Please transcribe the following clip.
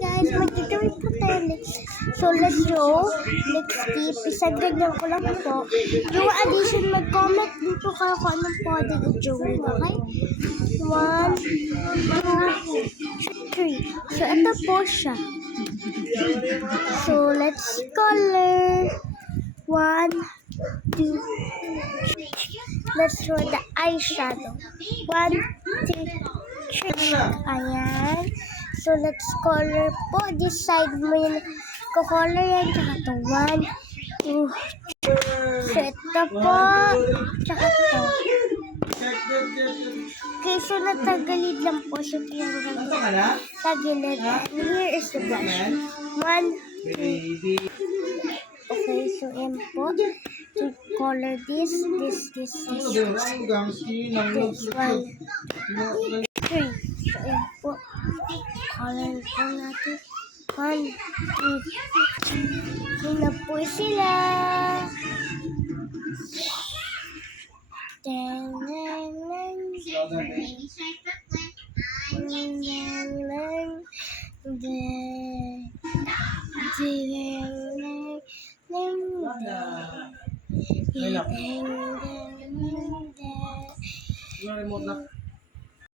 Guys, magtitawid po tayo next. So, let's go. Next tip, isagdagan ko lang po. Yung addition, mag-comment din po kayo kung anong pwede i-join, okay? 1, 2, 3. So, ito po siya. So, let's color. 1, 2, 3. Let's draw the eyeshadow. 1, 2, 3. Ayan. So, let's color po. This side mo yun. Ko-color yan. Tsaka ito. 1, 2, 3. So, ito po. Tsaka ito. Okay, so natagalid lang po siya. Tagilid. And here is the blush. 1, 2. Okay, so yan po. To color this. This. This 1, 2, 3. So yan po. Color po natin. 1, 2. Yun na po sila.